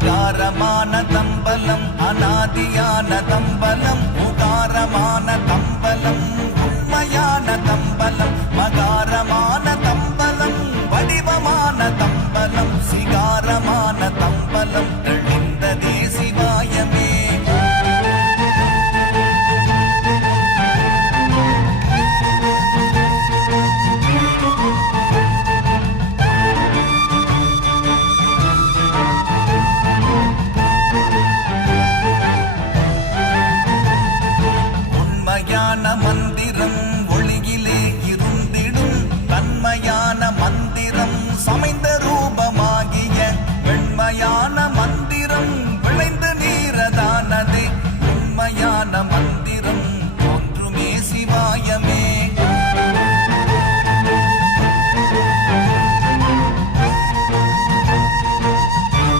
அகாரமான தம்பலம் அநாதியான தம்பலம் உகாரமான தம்பலம் உண்மையான தம்பலம் மகாரமான தம்பலம் வடிவமான தம்பலம் சிகாரமான தம்பலம் தெளிந்ததே சிவாயமே. மந்திரம் ஒளியிலே இருந்திடும் தன்மையான மந்திரம் சமைந்த ரூபமாகிய வெண்மையான மந்திரம் விளைந்து நீரதானது உண்மையான